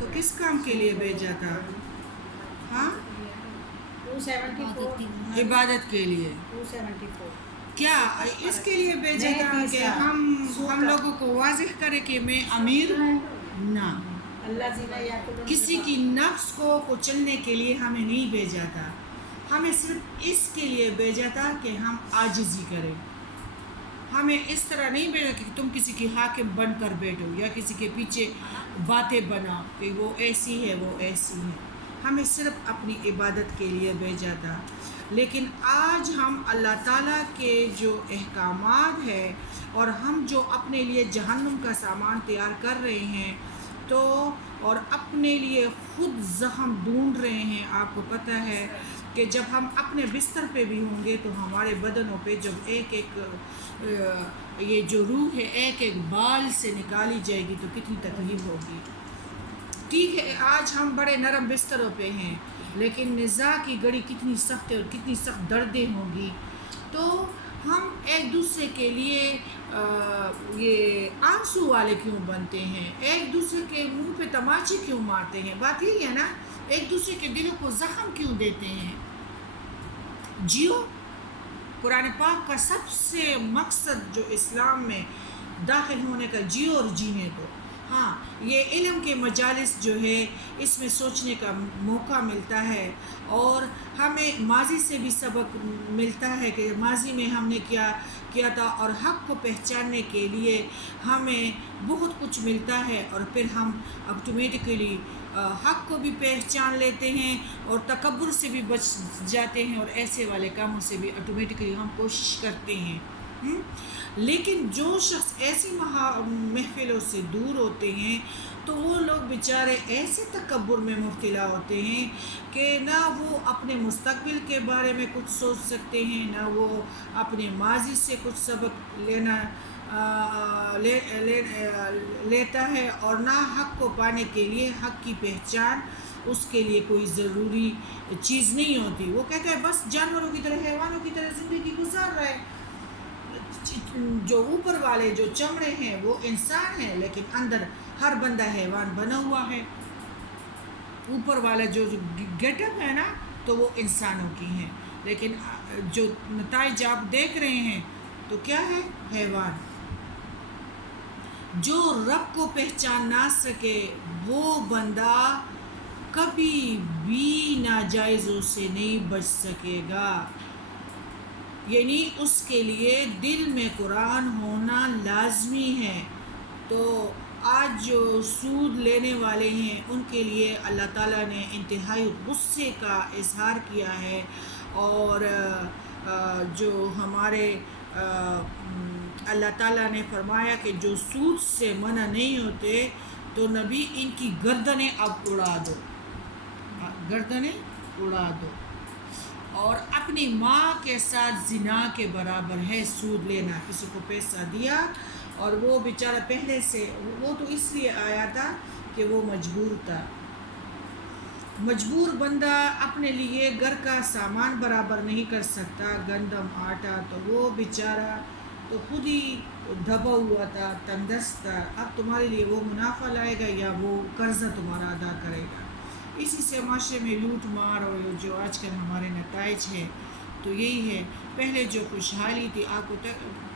تو کس کام کے لیے بھیجا تھا؟ ہاں 274 عبادت کے لیے 274 کیا اس کے لیے بھیجا تھا کہ ہم لوگوں کو واضح کرے کہ میں امیر نہ اللہ زینا یا کسی کی نفس کو کچلنے کے لیے ہمیں نہیں بھیجا تھا. ہمیں صرف اس کے لیے بھیجا تھا کہ ہم عاجزی کریں. ہمیں اس طرح نہیں بھیجا کہ تم کسی کی حاکم بن کر بیٹھو یا کسی کے پیچھے باتیں بناؤ کہ وہ ایسی ہے وہ ایسی ہے. ہمیں صرف اپنی عبادت کے لیے بھیجا تھا. لیکن آج ہم اللہ تعالیٰ کے جو احکامات ہیں اور ہم جو اپنے لیے جہنم کا سامان تیار کر رہے ہیں تو اور اپنے لیے خود زخم ڈھونڈ رہے ہیں. آپ کو پتہ ہے کہ جب ہم اپنے بستر پہ بھی ہوں گے تو ہمارے بدنوں پہ جب ایک ایک یہ جو روح ہے ایک ایک بال سے نکالی جائے گی تو کتنی تکلیف ہوگی. ٹھیک ہے آج ہم بڑے نرم بستروں پہ ہیں لیکن نزاع کی گھڑی کتنی سخت ہے اور کتنی سخت دردیں ہوں گی. تو ہم ایک دوسرے کے لیے یہ آنسو والے کیوں بنتے ہیں؟ ایک دوسرے کے منہ پہ تماچے کیوں مارتے ہیں؟ بات یہی ہے نا. ایک دوسرے کے دلوں کو زخم کیوں دیتے ہیں؟ جیو. قرآن پاک کا سب سے مقصد جو اسلام میں داخل ہونے کا جیو اور جینے دو. ہاں یہ علم کے مجالس جو ہے اس میں سوچنے کا موقع ملتا ہے اور ہمیں ماضی سے بھی سبق ملتا ہے کہ ماضی میں ہم نے کیا تھا اور حق کو پہچاننے کے لیے ہمیں بہت کچھ ملتا ہے اور پھر ہم آٹومیٹکلی حق کو بھی پہچان لیتے ہیں اور تکبر سے بھی بچ جاتے ہیں اور ایسے والے کاموں سے بھی آٹومیٹکلی ہم کوشش کرتے ہیں. لیکن جو شخص ایسی محفلوں سے دور ہوتے ہیں تو وہ لوگ بیچارے ایسے تکبر میں مبتلا ہوتے ہیں کہ نہ وہ اپنے مستقبل کے بارے میں کچھ سوچ سکتے ہیں نہ وہ اپنے ماضی سے کچھ سبق لیتا ہے اور نہ حق کو پانے کے لیے حق کی پہچان اس کے لیے کوئی ضروری چیز نہیں ہوتی. وہ کہتا ہے بس جانوروں کی طرح حیوانوں کی طرح زندگی گزار رہا ہے. جو اوپر والے جو چمڑے ہیں وہ انسان ہیں لیکن اندر ہر بندہ حیوان بنا ہوا ہے. اوپر والا جو گیٹ اپ ہے نا تو وہ انسانوں کی ہیں لیکن جو نتائج آپ دیکھ رہے ہیں تو کیا ہے؟ حیوان. جو رب کو پہچان نہ سکے وہ بندہ کبھی بھی ناجائزوں سے نہیں بچ سکے گا. یعنی اس کے لیے دل میں قرآن ہونا لازمی ہے. تو آج جو سود لینے والے ہیں ان کے لیے اللہ تعالیٰ نے انتہائی غصے کا اظہار کیا ہے اور جو ہمارے اللہ تعالیٰ نے فرمایا کہ جو سود سے منع نہیں ہوتے تو نبی ان کی گردنیں اب اڑا دو. گردنیں اڑا دو. اور اپنی ماں کے ساتھ زنا کے برابر ہے سود لینا. کسی کو پیسہ دیا اور وہ بیچارہ پہلے سے وہ تو اس لیے آیا تھا کہ وہ مجبور تھا. مجبور بندہ اپنے لیے گھر کا سامان برابر نہیں کر سکتا گندم آٹا تو وہ بیچارہ تو خود ہی دبا ہوا تھا تندرست تھا. اب تمہارے لیے وہ منافع لائے گا یا وہ قرضہ تمہارا ادا کرے گا. اسی سے معاشرے میں لوٹ مار اور جو آج کل ہمارے نتائج ہیں تو یہی ہے. پہلے جو خوشحالی تھی آپ کو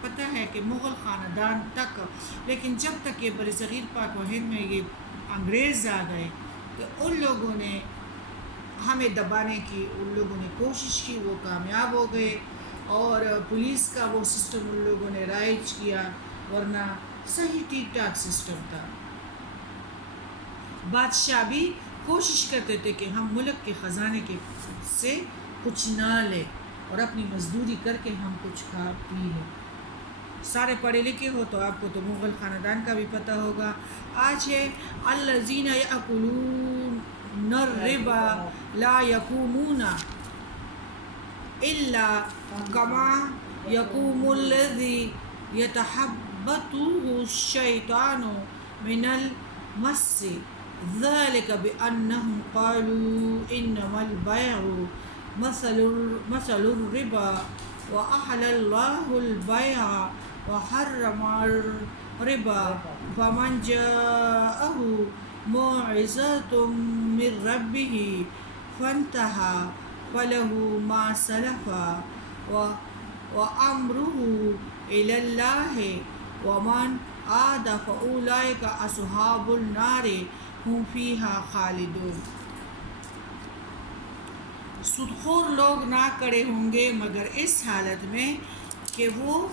پتہ ہے کہ مغل خاندان تک لیکن جب تک یہ برصغیر پاک و ہند میں یہ انگریز آ گئے تو ان لوگوں نے ہمیں دبانے کی ان لوگوں نے کوشش کی وہ کامیاب ہو گئے اور پولیس کا وہ سسٹم ان لوگوں نے رائج کیا ورنہ صحیح ٹھیک ٹھاک سسٹم تھا. بادشاہ بھی کوشش کرتے تھے کہ ہم ملک کے خزانے کے سے کچھ نہ لیں اور اپنی مزدوری کر کے ہم کچھ کھا پی لیں. سارے پڑھے لکھے ہو تو آپ کو تو مغل خاندان کا بھی پتہ ہوگا. آج ہے الذین یأکلون الربا لا یقومون الا کما یقوم الذی یتخبطہ الشیطان من المس ذلك بأنهم قالوا إنما البيع مثل الربا وأحل الله البيع وحرم الربا فمن جاءه موعظة من ربه فانتهى فله ما سلف وأمره إلى الله ومن عاد فأولئك أصحاب النار هم فيها خالدون۔ سودخور لوگ نہ کڑے ہوں گے مگر اس حالت میں کہ وہ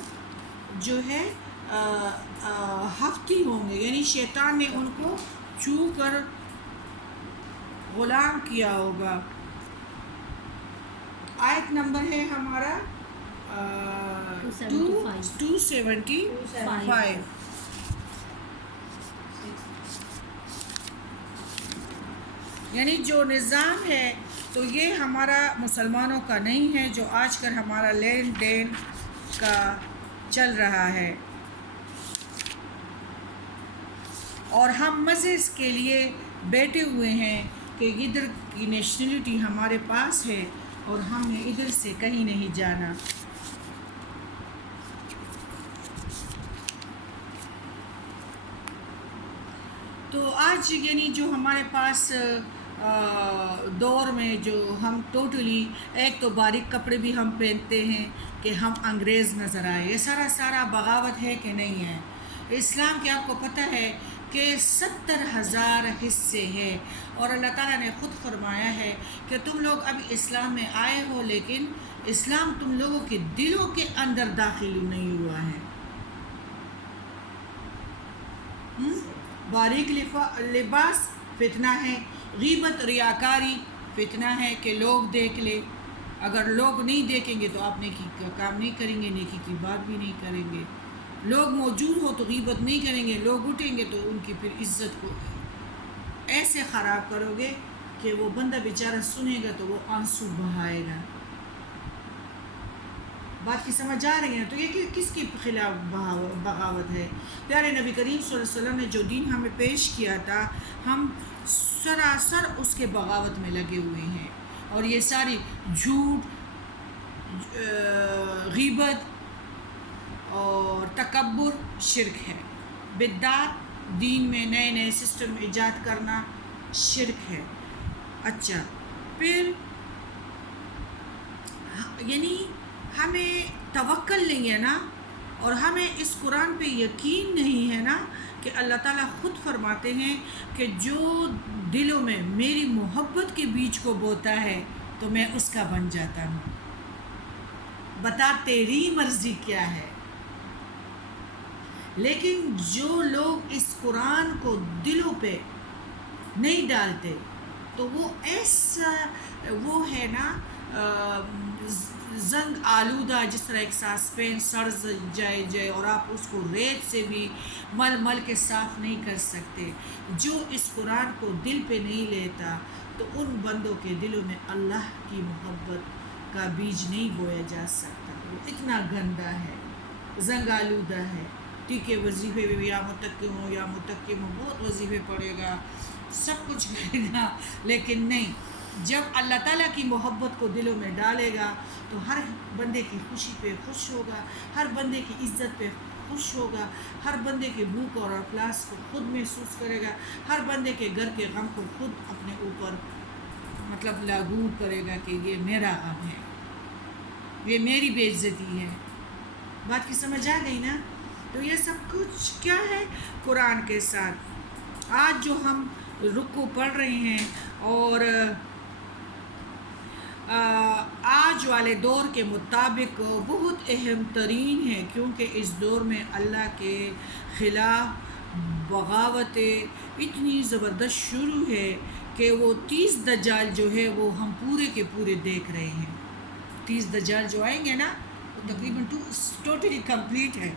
جو ہے ہفتی ہوں گے، یعنی شیطان نے ان کو چھو کر غلام کیا ہوگا۔ آیت نمبر ہے ہمارا 275۔ یعنی جو نظام ہے تو یہ ہمارا مسلمانوں کا نہیں ہے، جو آج کل ہمارا لین دین کا چل رہا ہے، اور ہم مزے کے لیے بیٹھے ہوئے ہیں کہ ادھر کی نیشنلٹی ہمارے پاس ہے اور ہم نے ادھر سے کہیں نہیں جانا۔ تو آج یعنی جو ہمارے پاس دور میں جو ہم ٹوٹلی ایک تو باریک کپڑے بھی ہم پہنتے ہیں کہ ہم انگریز نظر آئے، یہ سارا بغاوت ہے کہ نہیں ہے؟ اسلام کے آپ کو پتہ ہے کہ 70,000 حصے ہیں، اور اللہ تعالیٰ نے خود فرمایا ہے کہ تم لوگ ابھی اسلام میں آئے ہو لیکن اسلام تم لوگوں کے دلوں کے اندر داخل نہیں ہوا ہے۔ باریک لباس فتنہ ہے، غیبت ریاکاری فتنہ ہے کہ لوگ دیکھ لے، اگر لوگ نہیں دیکھیں گے تو آپ نیکی کا کام نہیں کریں گے، نیکی کی بات بھی نہیں کریں گے، لوگ موجود ہو تو غیبت نہیں کریں گے، لوگ اٹھیں گے تو ان کی پھر عزت کو ایسے خراب کرو گے کہ وہ بندہ بیچارہ سنے گا تو وہ آنسو بہائے گا۔ بات کی سمجھ آ رہی ہے؟ تو یہ کس کے خلاف بغاوت ہے؟ پیارے نبی کریم صلی اللہ علیہ وسلم نے جو دین ہمیں پیش کیا تھا، ہم سراسر اس کے بغاوت میں لگے ہوئے ہیں، اور یہ ساری جھوٹ، غیبت اور تکبر شرک ہے۔ بدعت، دین میں نئے نئے سسٹم ایجاد کرنا شرک ہے۔ اچھا، پھر یعنی ہمیں توکل نہیں ہے نا، اور ہمیں اس قرآن پہ یقین نہیں ہے نا کہ اللہ تعالیٰ خود فرماتے ہیں کہ جو دلوں میں میری محبت کے بیج کو بوتا ہے تو میں اس کا بن جاتا ہوں، بتا تیری مرضی کیا ہے۔ لیکن جو لوگ اس قرآن کو دلوں پہ نہیں ڈالتے تو وہ ایسا وہ ہے نا زنگ آلودہ، جس طرح ایک ساسپین سڑ جائے اور آپ اس کو ریت سے بھی مل کے صاف نہیں کر سکتے۔ جو اس قرآن کو دل پہ نہیں لیتا تو ان بندوں کے دلوں میں اللہ کی محبت کا بیج نہیں بویا جا سکتا، وہ اتنا گندا ہے، زنگ آلودہ ہے۔ ٹھیک ہے، وظیفے بھی یا متقم ہو بہت وظیفے پڑے گا، سب کچھ کرے گا، لیکن نہیں، جب اللہ تعالیٰ کی محبت کو دلوں میں ڈالے گا تو ہر بندے کی خوشی پہ خوش ہوگا، ہر بندے کی عزت پہ خوش ہوگا، ہر بندے کے بھوک اور افلاس کو خود محسوس کرے گا، ہر بندے کے گھر کے غم کو خود اپنے اوپر لاگو کرے گا کہ یہ میرا غم ہے، یہ میری بے عزتی ہے۔ بات کی سمجھ آ گئی نا؟ تو یہ سب کچھ کیا ہے؟ قرآن کے ساتھ آج جو ہم رکوع پڑھ رہے ہیں، اور آج والے دور کے مطابق بہت اہم ترین ہے، کیونکہ اس دور میں اللہ کے خلاف بغاوتیں اتنی زبردست شروع ہے کہ وہ 30 دجال جو ہے وہ ہم پورے کے پورے دیکھ رہے ہیں۔ 30 دجال جو آئیں گے نا وہ تقریباً ٹوٹلی کمپلیٹ ہے،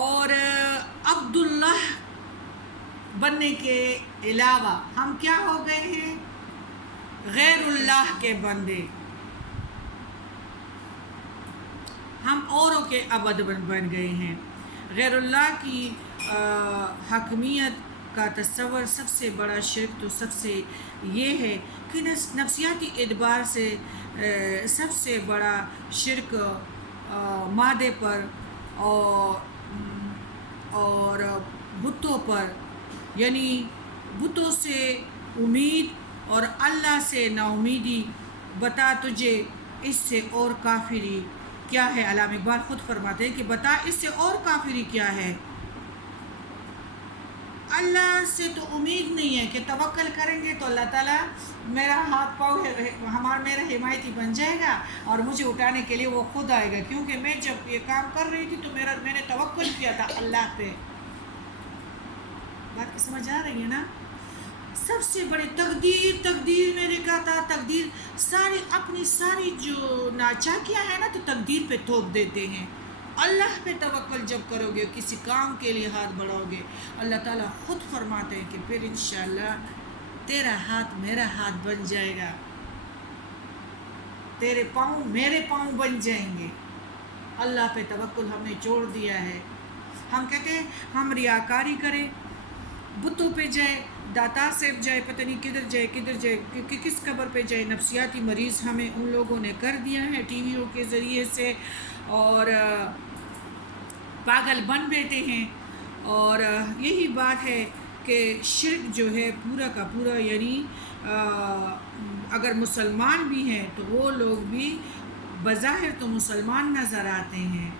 اور عبداللہ بننے کے علاوہ ہم کیا ہو گئے ہیں؟ غیر اللہ کے بندے، ہم اوروں کے عبد بن گئے ہیں۔ غیر اللہ کی حاکمیت کا تصور سب سے بڑا شرک تو سب سے یہ ہے کہ نفسیاتی اعتبار سے سب سے بڑا شرک مادے پر اور بتوں پر یعنی بتوں سے امید اور اللہ سے نا امیدی، بتا تجھے اس سے اور کافری کیا ہے۔ علامہ اقبال خود فرماتے ہیں کہ بتا اس سے اور کافری کیا ہے۔ اللہ سے تو امید نہیں ہے کہ توکل کریں گے تو اللہ تعالیٰ میرا ہاتھ پاؤں میرا حمایتی بن جائے گا اور مجھے اٹھانے کے لیے وہ خود آئے گا، کیونکہ میں جب یہ کام کر رہی تھی تو میں نے توکل کیا تھا اللہ پہ۔ بات کی سمجھ آ رہی ہے نا؟ سب سے بڑی تقدیر میں نے کہا تھا، تقدیر اپنی ساری جو ناچاکیاں ہیں نا تو تقدیر پہ تھوپ دیتے ہیں۔ اللہ پہ توکل جب کرو گے، کسی کام کے لیے ہاتھ بڑھاؤ گے، اللہ تعالیٰ خود فرماتے ہیں کہ پھر انشاءاللہ تیرا ہاتھ میرا ہاتھ بن جائے گا، تیرے پاؤں میرے پاؤں بن جائیں گے۔ اللہ پہ توکل ہم نے چھوڑ دیا ہے۔ ہم کہتے ہیں ہم ریاکاری کریں، بتوں پہ جائے، داتا صاحب جائے، پتہ نہیں کدھر جائے کہ کس قبر پہ جائے۔ نفسیاتی مریض ہمیں ان لوگوں نے کر دیا ہے ٹی ویوں کے ذریعے سے، اور پاگل بن بیٹھے ہیں۔ اور یہی بات ہے کہ شرک جو ہے پورا کا پورا، یعنی اگر مسلمان بھی ہیں تو وہ لوگ بھی بظاہر تو مسلمان نظر آتے ہیں،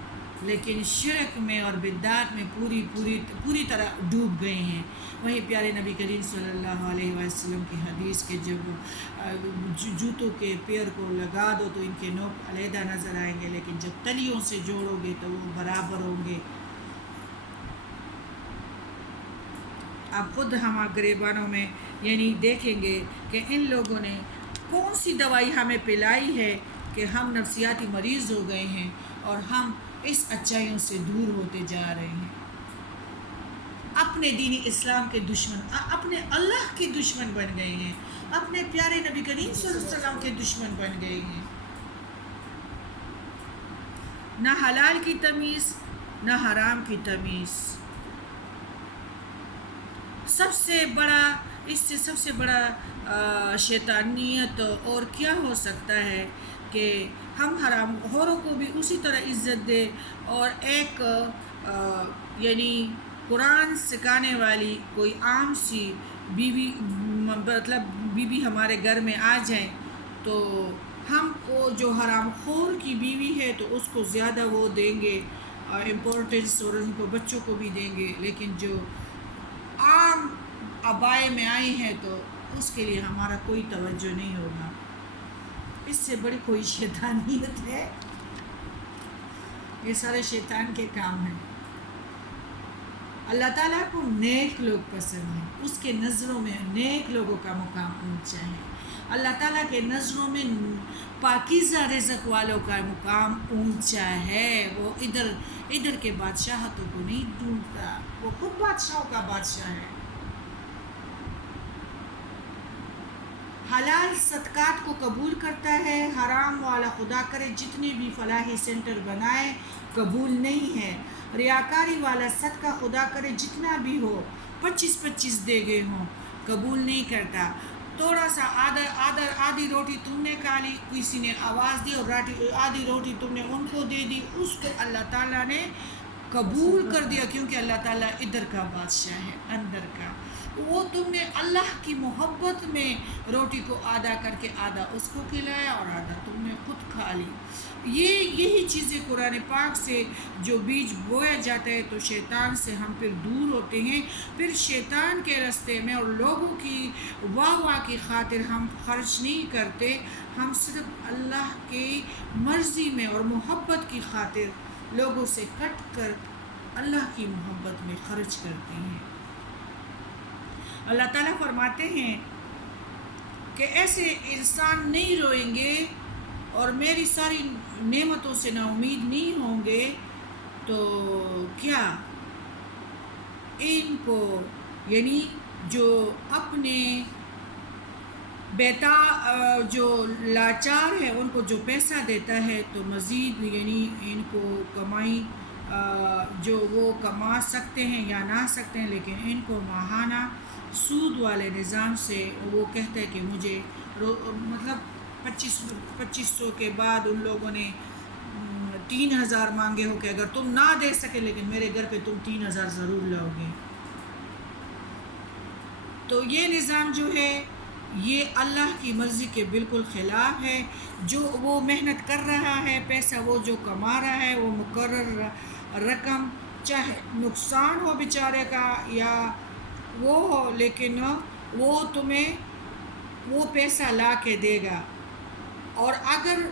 لیکن شرک میں اور بدعات میں پوری طرح ڈوب گئے ہیں۔ وہی پیارے نبی کریم صلی اللہ علیہ وسلم کی حدیث کے جب جوتوں کے پیر کو لگا دو تو ان کے نوک علیحدہ نظر آئیں گے، لیکن جب تلیوں سے جوڑو گے تو وہ برابر ہوں گے۔ آپ خود ہم گریبانوں میں یعنی دیکھیں گے کہ ان لوگوں نے کون سی دوائی ہمیں پلائی ہے کہ ہم نفسیاتی مریض ہو گئے ہیں اور ہم اس اچائیوں سے دور ہوتے جا رہے ہیں۔ اپنے دینی اسلام کے دشمن، اپنے اللہ کے دشمن بن گئے ہیں، اپنے پیارے نبی کریم صلی اللہ علیہ وسلم کے دشمن بن گئے ہیں۔ نہ حلال کی تمیز نہ حرام کی تمیز۔ اس سے سب سے بڑا شیطانیت اور کیا ہو سکتا ہے کہ ہم حرام خوروں کو بھی اسی طرح عزت دے، اور ایک یعنی قرآن سکھانے والی کوئی عام سی بیوی ہمارے گھر میں آ جائیں تو ہم کو جو حرام خور کی بیوی ہے تو اس کو زیادہ وہ دیں گے امپورٹنس، اور ان کو بچوں کو بھی دیں گے، لیکن جو عام آبائے میں آئی ہیں تو اس کے لیے ہمارا کوئی توجہ نہیں ہوگا۔ اس سے بڑی کوئی شیطانیت ہے؟ یہ سارے شیطان کے کام ہیں۔ اللہ تعالیٰ کو نیک لوگ پسند ہیں، اس کے نظروں میں نیک لوگوں کا مقام اونچا ہے۔ اللہ تعالیٰ کے نظروں میں پاکیزہ رزق والوں کا مقام اونچا ہے۔ وہ ادھر کے بادشاہتوں کو نہیں ڈھونڈتا، وہ خود بادشاہوں کا بادشاہ ہے۔ حلال صدقات کو قبول کرتا ہے، حرام والا خدا کرے جتنے بھی فلاحی سینٹر بنائے قبول نہیں ہے۔ ریاکاری والا صدقہ خدا کرے جتنا بھی ہو، 25 دے گئے ہوں، قبول نہیں کرتا۔ تھوڑا سا آدھی روٹی تم نے کھا لی، کسی نے آواز دی اور آدھی روٹی تم نے ان کو دے دی، اس کو اللہ تعالیٰ نے قبول کر دیا، کیونکہ اللہ تعالیٰ ادھر کا بادشاہ ہے، اندر کا۔ وہ تم نے اللہ کی محبت میں روٹی کو آدھا کر کے آدھا اس کو کھلایا اور آدھا تم نے خود کھا لی۔ یہی چیزیں قرآن پاک سے جو بیج بویا جاتا ہے تو شیطان سے ہم پھر دور ہوتے ہیں، پھر شیطان کے راستے میں اور لوگوں کی واہ کی خاطر ہم خرچ نہیں کرتے، ہم صرف اللہ کی مرضی میں اور محبت کی خاطر لوگوں سے کٹ کر اللہ کی محبت میں خرچ کرتے ہیں۔ اللہ تعالیٰ فرماتے ہیں کہ ایسے انسان نہیں روئیں گے اور میری ساری نعمتوں سے نا امید نہیں ہوں گے تو کیا ان کو، یعنی جو اپنے جو لاچار ہے ان کو جو پیسہ دیتا ہے تو مزید یعنی ان کو کمائی جو وہ کما سکتے ہیں یا نہ سکتے ہیں، لیکن ان کو ماہانہ سود والے نظام سے وہ کہتے ہیں کہ مجھے مطلب 2500 کے بعد ان لوگوں نے 3000 مانگے ہو کہ اگر تم نہ دے سکے لیکن میرے گھر پہ تم 3000 ضرور لاؤ گے۔ تو یہ نظام جو ہے یہ اللہ کی مرضی کے بالکل خلاف ہے. جو وہ محنت کر رہا ہے، پیسہ وہ جو کما رہا ہے، وہ مقرر رقم، چاہے نقصان ہو بیچارے کا یا وہ ہو، لیکن وہ تمہیں وہ پیسہ لا کے دے گا. اور اگر